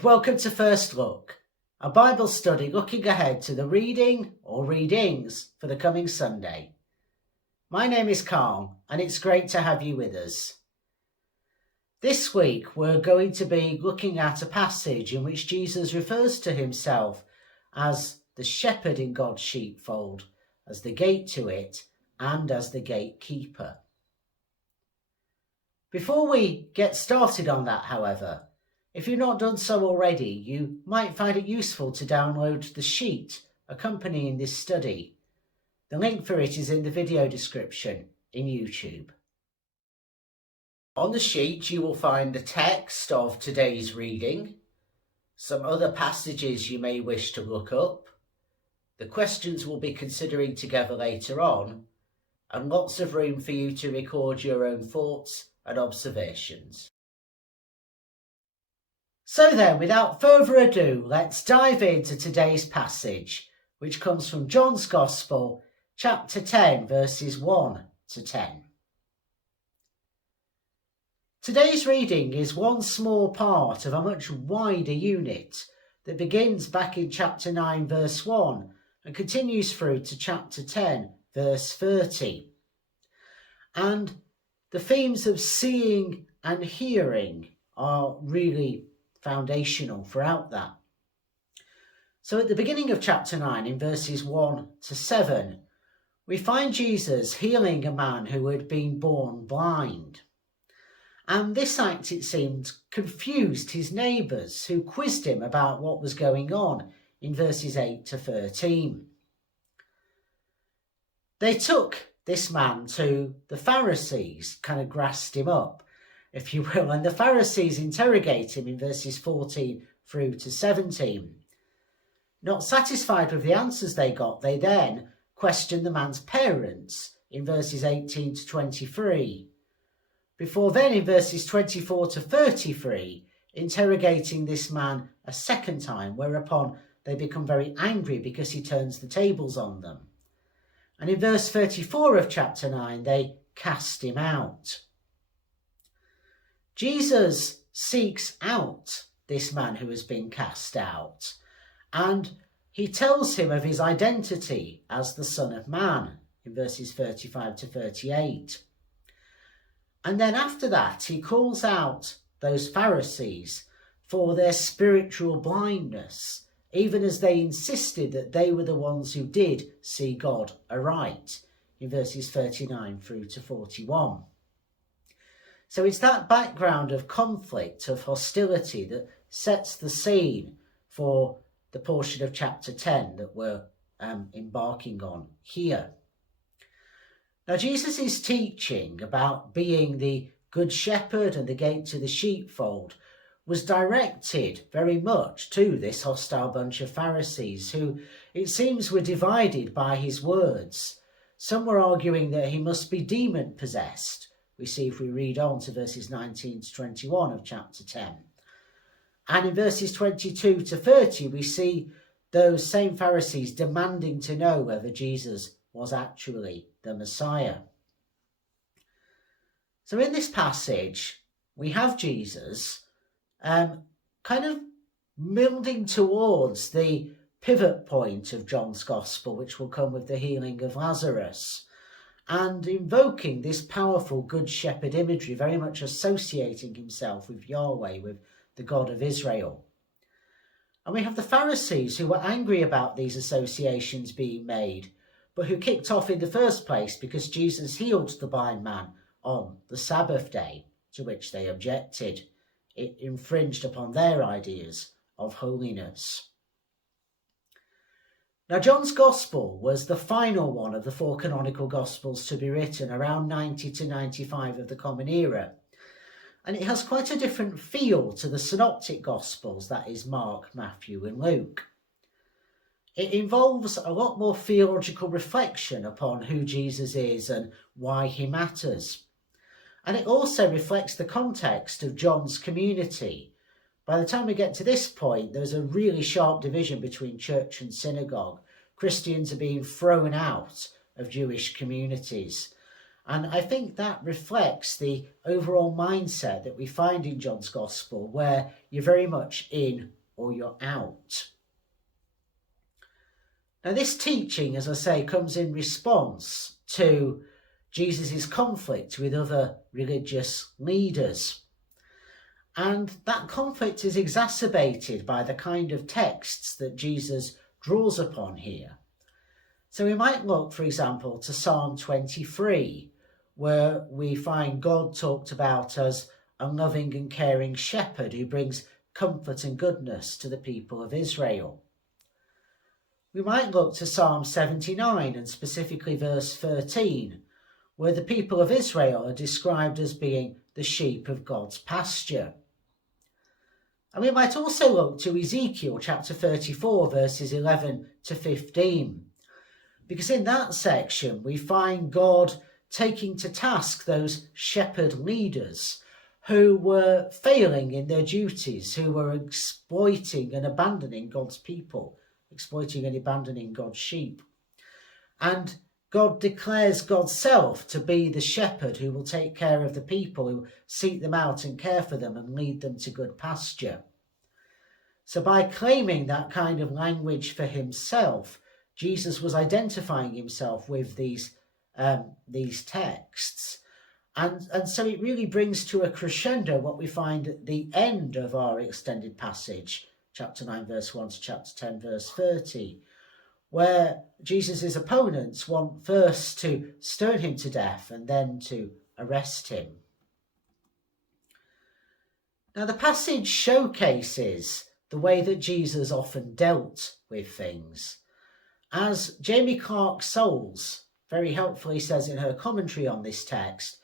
and welcome to First Look, a Bible study looking ahead to the reading or readings for the coming Sunday. My name is Carl, and it's great to have you with us. This week we're going to be looking at a passage in which Jesus refers to himself as the shepherd in God's sheepfold, as the gate to it, and as the gatekeeper. Before we get started on that, however, if you've not done so already, you might find it useful to download the sheet accompanying this study. The link for it is in the video description in YouTube. On the sheet you will find the text of today's reading, some other passages you may wish to look up, the questions we'll be considering together later on, and lots of room for you to record your own thoughts and observations. So then, without further ado, let's dive into today's passage, which comes from John's Gospel, chapter 10, verses 1 to 10. Today's reading is one small part of a much wider unit that begins back in chapter 9, verse 1, and continues through to chapter 10, verse 30. And the themes of seeing and hearing are really foundational throughout that. So at the beginning of chapter 9, in verses 1 to 7, we find Jesus healing a man who had been born blind. And this act, it seemed, confused his neighbours, who quizzed him about what was going on in verses 8 to 13. They took this man to the Pharisees, kind of grassed him up, if you will, and the Pharisees interrogate him in verses 14 through to 17. Not satisfied with the answers they got, they then question the man's parents in verses 18 to 23. Before then, in verses 24 to 33, interrogating this man a second time, whereupon they become very angry because he turns the tables on them. And in verse 34 of chapter 9, they cast him out. Jesus seeks out this man who has been cast out, and he tells him of his identity as the Son of Man in verses 35 to 38. And then after that, he calls out those Pharisees for their spiritual blindness, even as they insisted that they were the ones who did see God aright, in verses 39 through to 41. So it's that background of conflict, of hostility, that sets the scene for the portion of chapter 10 that we're embarking on here. Now, Jesus' teaching about being the good shepherd and the gate to the sheepfold was directed very much to this hostile bunch of Pharisees who, it seems, were divided by his words. Some were arguing that he must be demon-possessed. We see if we read on to verses 19 to 21 of chapter 10. And in verses 22 to 30, we see those same Pharisees demanding to know whether Jesus was actually the Messiah. So in this passage, we have Jesus kind of building towards the pivot point of John's Gospel, which will come with the healing of Lazarus, and invoking this powerful Good Shepherd imagery, very much associating himself with Yahweh, with the God of Israel. And we have the Pharisees who were angry about these associations being made, but who kicked off in the first place because Jesus healed the blind man on the Sabbath day, to which they objected. It infringed upon their ideas of holiness. Now, John's Gospel was the final one of the four canonical Gospels to be written around 90 to 95 of the Common Era. And it has quite a different feel to the Synoptic Gospels, that is Mark, Matthew and Luke. It involves a lot more theological reflection upon who Jesus is and why he matters. And it also reflects the context of John's community. By the time we get to this point, there's a really sharp division between church and synagogue. Christians are being thrown out of Jewish communities. And I think that reflects the overall mindset that we find in John's Gospel, where you're very much in or you're out. Now, this teaching, as I say, comes in response to Jesus' conflict with other religious leaders. And that conflict is exacerbated by the kind of texts that Jesus draws upon here. So we might look, for example, to Psalm 23, where we find God talked about as a loving and caring shepherd who brings comfort and goodness to the people of Israel. We might look to Psalm 79 and specifically verse 13, where the people of Israel are described as being the sheep of God's pasture. And we might also look to Ezekiel chapter 34, verses 11 to 15, because in that section we find God taking to task those shepherd leaders who were failing in their duties, who were exploiting and abandoning God's people, exploiting and abandoning God's sheep. And God declares God's self to be the shepherd who will take care of the people, who seek them out and care for them and lead them to good pasture. So by claiming that kind of language for himself, Jesus was identifying himself with these texts. And so it really brings to a crescendo what we find at the end of our extended passage, chapter 9, verse 1 to chapter 10, verse 30, where Jesus' opponents want first to stone him to death and then to arrest him. Now, the passage showcases the way that Jesus often dealt with things. As Jamie Clark Souls very helpfully says in her commentary on this text,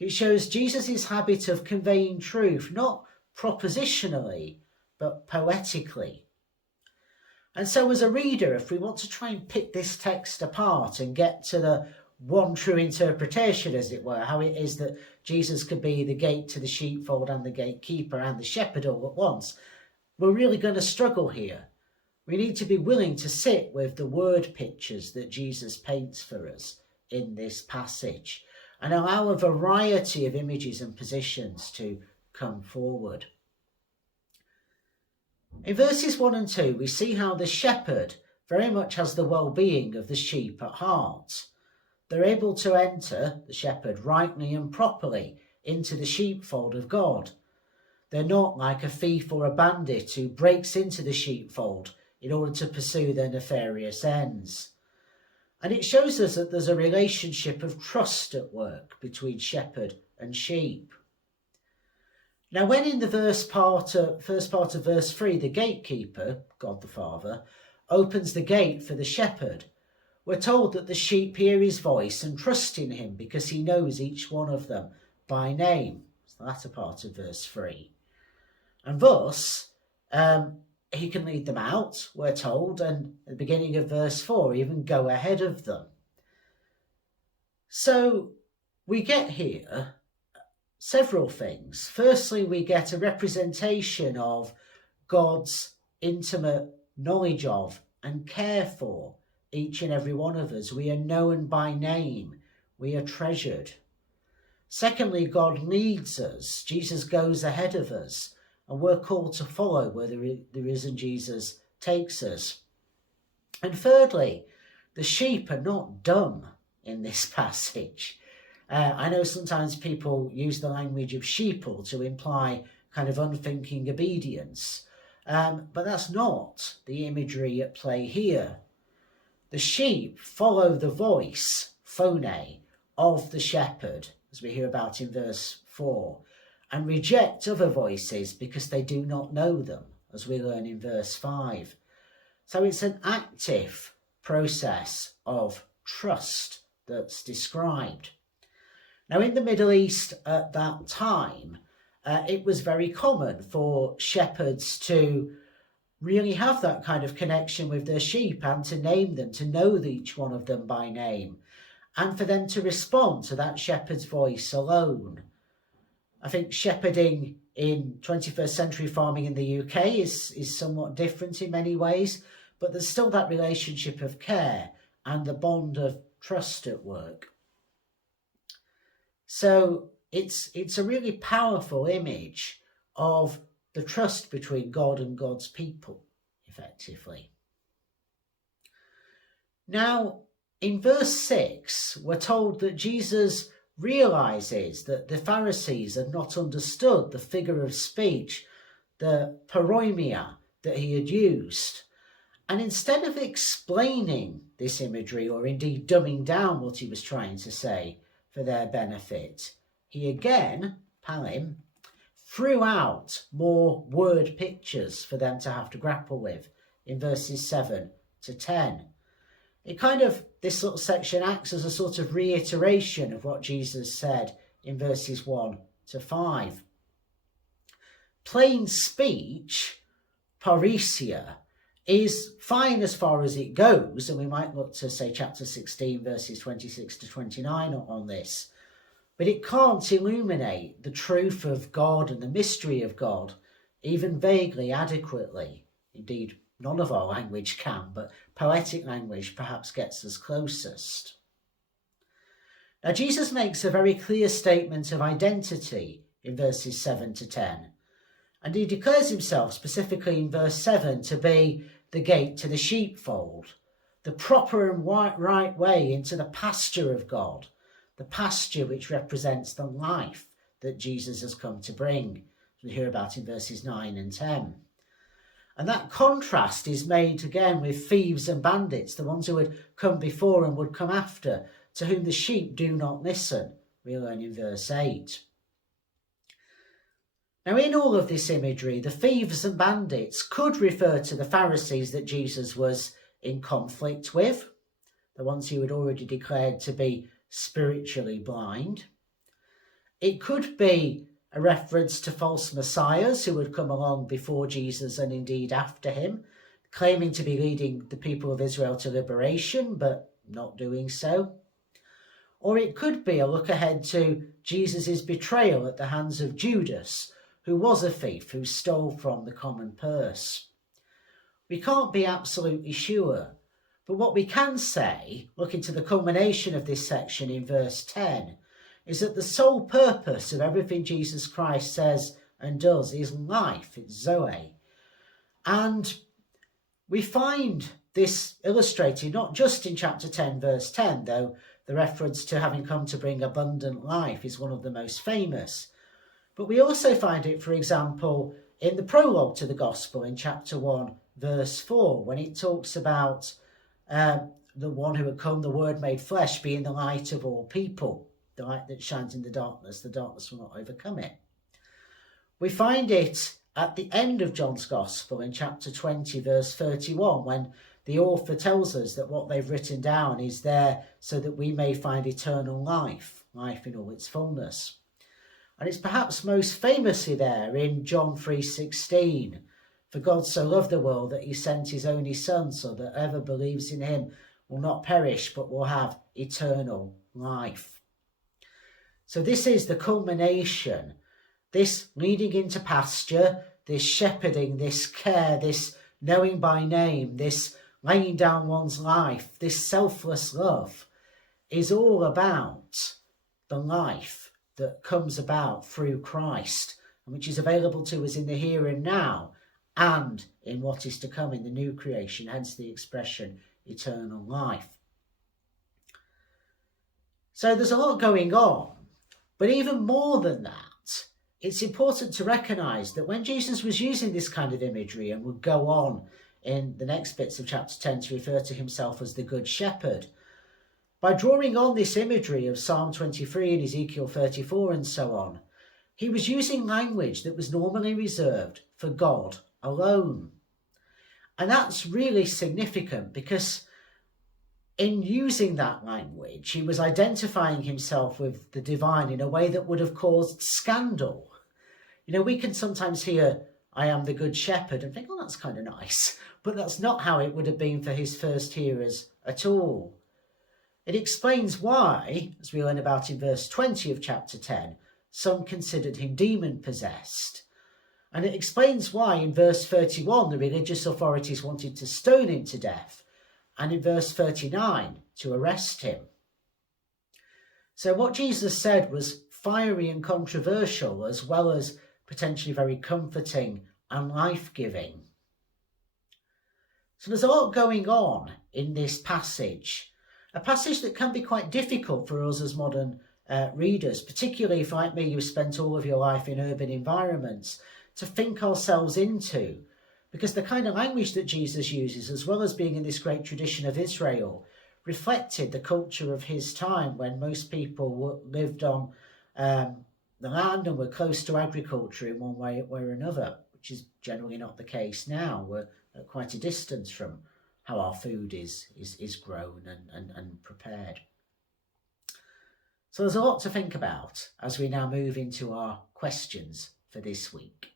it shows Jesus' habit of conveying truth not propositionally, but poetically. And so as a reader, if we want to try and pick this text apart and get to the one true interpretation, as it were, how it is that Jesus could be the gate to the sheepfold and the gatekeeper and the shepherd all at once, we're really going to struggle here. We need to be willing to sit with the word pictures that Jesus paints for us in this passage and allow a variety of images and positions to come forward. In verses 1 and 2, we see how the shepherd very much has the well-being of the sheep at heart. They're able to enter, the shepherd, rightly and properly into the sheepfold of God. They're not like a thief or a bandit who breaks into the sheepfold in order to pursue their nefarious ends. And it shows us that there's a relationship of trust at work between shepherd and sheep. Now, when in the first part of verse 3, the gatekeeper, God the Father, opens the gate for the shepherd, we're told that the sheep hear his voice and trust in him because he knows each one of them by name. It's the latter part of verse 3. And thus, he can lead them out, we're told, and at the beginning of verse 4, even go ahead of them. So we get here several things. Firstly, we get a representation of God's intimate knowledge of and care for each and every one of us. We are known by name. We are treasured. Secondly, God leads us. Jesus goes ahead of us, and we're called to follow where the risen Jesus takes us. And thirdly, the sheep are not dumb in this passage. I know sometimes people use the language of sheeple to imply kind of unthinking obedience, but that's not the imagery at play here. The sheep follow the voice, phone, of the shepherd, as we hear about in verse 4, and reject other voices because they do not know them, as we learn in verse 5. So it's an active process of trust that's described. Now, in the Middle East at that time, it was very common for shepherds to really have that kind of connection with their sheep and to name them, to know each one of them by name, and for them to respond to that shepherd's voice alone. I think shepherding in 21st century farming in the UK is somewhat different in many ways, but there's still that relationship of care and the bond of trust at work. So it's a really powerful image of the trust between God and God's people, effectively. Now, in verse 6, we're told that Jesus realizes that the Pharisees had not understood the figure of speech, the paroimia, that he had used. And instead of explaining this imagery, or indeed dumbing down what he was trying to say for their benefit, he again, Palim, threw out more word pictures for them to have to grapple with in verses 7 to 10. This little section acts as a sort of reiteration of what Jesus said in verses 1 to 5. Plain speech, parisia, is fine as far as it goes, and we might look to, say, chapter 16, verses 26 to 29 on this, but it can't illuminate the truth of God and the mystery of God, even vaguely, adequately. Indeed, none of our language can, but poetic language perhaps gets us closest. Now, Jesus makes a very clear statement of identity in verses 7 to 10, and he declares himself specifically in verse 7 to be the gate to the sheepfold, the proper and right way into the pasture of God, the pasture which represents the life that Jesus has come to bring. We hear about in verses 9 and 10. And that contrast is made again with thieves and bandits, the ones who had come before and would come after, to whom the sheep do not listen, we learn in verse 8. Now, in all of this imagery, the thieves and bandits could refer to the Pharisees that Jesus was in conflict with, the ones he had already declared to be spiritually blind. It could be a reference to false messiahs who would come along before Jesus and indeed after him, claiming to be leading the people of Israel to liberation, but not doing so. Or it could be a look ahead to Jesus' betrayal at the hands of Judas, who was a thief who stole from the common purse. We can't be absolutely sure, but what we can say, looking to the culmination of this section in verse 10, is that the sole purpose of everything Jesus Christ says and does is life, it's Zoe. And we find this illustrated not just in chapter 10, verse 10, though the reference to having come to bring abundant life is one of the most famous. But we also find it, for example, in the prologue to the Gospel in chapter 1, verse 4, when it talks about the one who had come, the Word made flesh, being the light of all people, the light that shines in the darkness will not overcome it. We find it at the end of John's Gospel in chapter 20, verse 31, when the author tells us that what they've written down is there so that we may find eternal life, life in all its fullness. And it's perhaps most famously there in John 3:16. For God so loved the world that he sent his only Son, so that whoever believes in him will not perish but will have eternal life. So this is the culmination, this leading into pasture, this shepherding, this care, this knowing by name, this laying down one's life, this selfless love is all about the life that comes about through Christ, and which is available to us in the here and now and in what is to come in the new creation, hence the expression eternal life. So there's a lot going on, but even more than that, it's important to recognise that when Jesus was using this kind of imagery and would go on in the next bits of chapter 10 to refer to himself as the Good Shepherd, by drawing on this imagery of Psalm 23 and Ezekiel 34 and so on, he was using language that was normally reserved for God alone. And that's really significant because in using that language, he was identifying himself with the divine in a way that would have caused scandal. You know, we can sometimes hear, I am the Good Shepherd, and think, oh, that's kind of nice. But that's not how it would have been for his first hearers at all. It explains why, as we learn about in verse 20 of chapter 10, some considered him demon-possessed. And it explains why in verse 31 the religious authorities wanted to stone him to death, and in verse 39 to arrest him. So what Jesus said was fiery and controversial, as well as potentially very comforting and life-giving. So there's a lot going on in this passage, a passage that can be quite difficult for us as modern readers, particularly if, like me, you've spent all of your life in urban environments, to think ourselves into, because the kind of language that Jesus uses, as well as being in this great tradition of Israel, reflected the culture of his time, when most people lived on the land and were close to agriculture in one way or another, which is generally not the case now. We're at quite a distance from how our food is grown and prepared. So there's a lot to think about as we now move into our questions for this week.